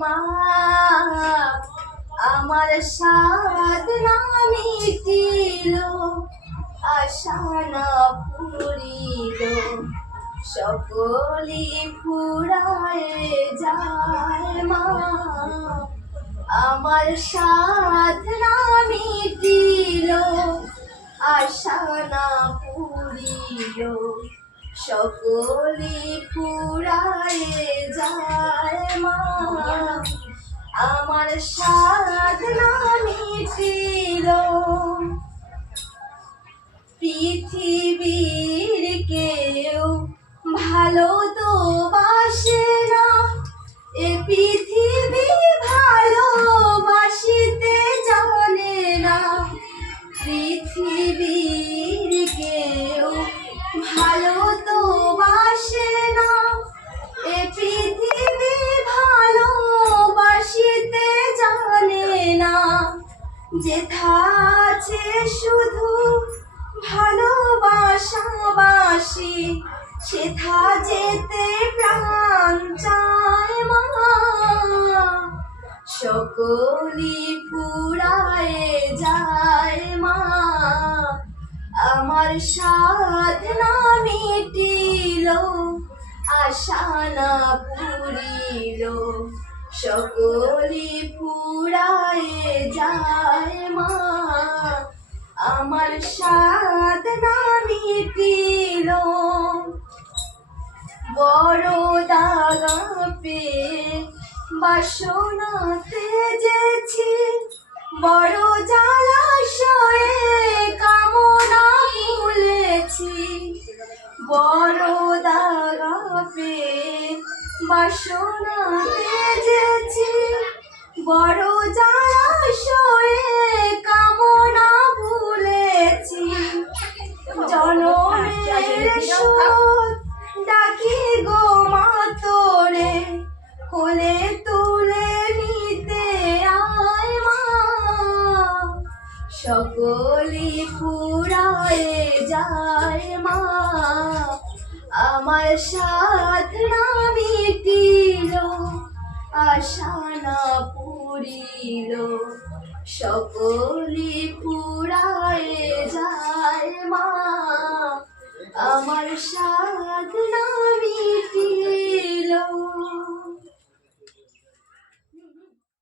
মা আমার সাধনা মিটিল, আশা না পুরিল, সকলি ফুরায় যায় মা। আমার সাধনা মিটিল, আশা না পুরিল, সকলি ফুরায় যায় মা। আমার সাধনা মিটিল। পৃথিবীর কেউ ভালো তো বাসে না, এ পৃথিবী ভালোবাসিতে জানে না। পৃথিবীর কেউ ভালো তো বাসে না, এ পৃথিবী ভালোবাসিতে জানে না। যেথা আছে শুধু ভালোবাসাবাসি, সেথা যেতে প্রাণ চায় মা। সকলি ফুরায় যায় মা। আমার সাধনা মিটিল, আশা না পুরিল, সকলি ফুরায় যায় মা। আমার সাধনা মিটিল। বড় দাগা পেয়ে বাসনাতে যেছি, বড় জলাশয়ে কামনা ভুলেছি। বড় দাগা পেয়ে বাসনাতে যেছি, বড় জলাশয়ে কামনা ভুলেছি। জনমের সুর ডাকি গো মা তোরে, কোলে তুলে নিতে আয় মা। সকলি ফুরায় যায় মা। আমার সাধনা মিটিল, আশা না পুরিল, সকলি ফুরায় যায় মা। আমার সাধনা মিটিল।